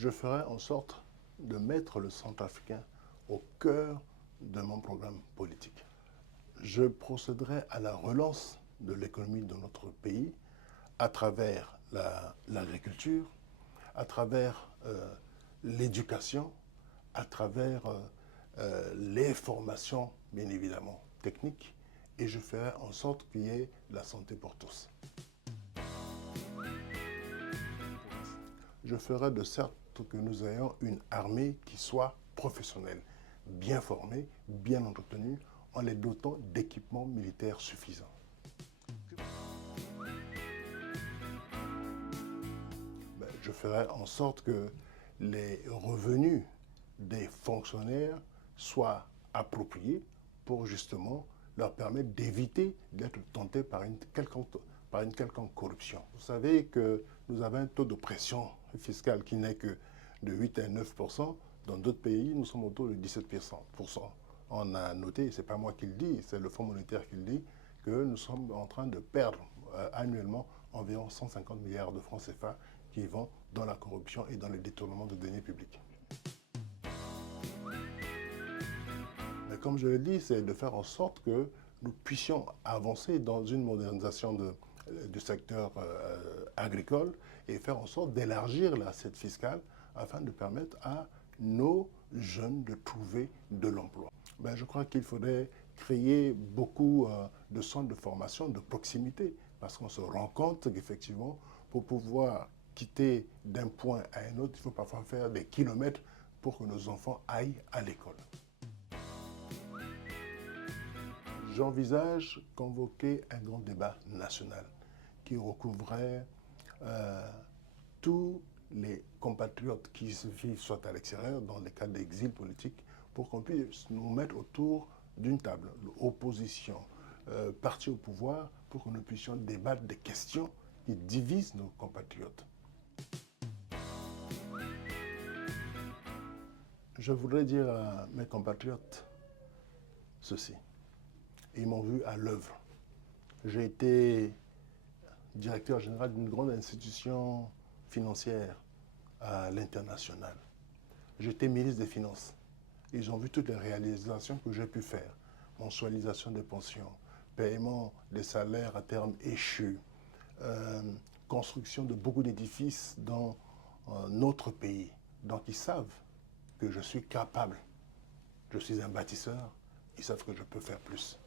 je ferai en sorte de mettre le Centrafricain au cœur de mon programme politique. Je procéderai à la relance de l'économie de notre pays à travers l'agriculture, à travers l'éducation, à travers les formations, bien évidemment, techniques, et je ferai en sorte qu'il y ait la santé pour tous. Je ferai de sorte que nous ayons une armée qui soit professionnelle, bien formée, bien entretenue, en les dotant d'équipements militaires suffisants. Je ferai en sorte que les revenus des fonctionnaires soient appropriés pour justement leur permettre d'éviter d'être tentés par une quelconque corruption. Vous savez que nous avons un taux de pression fiscale qui n'est que de 8 à 9%. Dans d'autres pays, nous sommes autour de 17%. On a noté, et ce n'est pas moi qui le dis, c'est le Fonds monétaire qui le dit, que nous sommes en train de perdre annuellement environ 150 milliards de francs CFA qui vont dans la corruption et dans le détournement de deniers publics. Mais comme je l'ai dit, c'est de faire en sorte que nous puissions avancer dans une modernisation du secteur agricole et faire en sorte d'élargir l'assiette fiscale afin de permettre à nos jeunes de trouver de l'emploi. Je crois qu'il faudrait créer beaucoup de centres de formation de proximité parce qu'on se rend compte qu'effectivement, pour pouvoir quitter d'un point à un autre, il faut parfois faire des kilomètres pour que nos enfants aillent à l'école. J'envisage convoquer un grand débat national qui recouvrerait tous les compatriotes qui vivent soit à l'extérieur, dans les cas d'exil politique, pour qu'on puisse nous mettre autour d'une table, opposition, parti au pouvoir, pour que nous puissions débattre des questions qui divisent nos compatriotes. Je voudrais dire à mes compatriotes ceci. Ils m'ont vu à l'œuvre. J'ai été directeur général d'une grande institution financière à l'international. J'étais ministre des Finances. Ils ont vu toutes les réalisations que j'ai pu faire. Mensualisation des pensions, paiement des salaires à terme échus, construction de beaucoup d'édifices dans notre pays. Donc ils savent que je suis capable. Je suis un bâtisseur. Ils savent que je peux faire plus.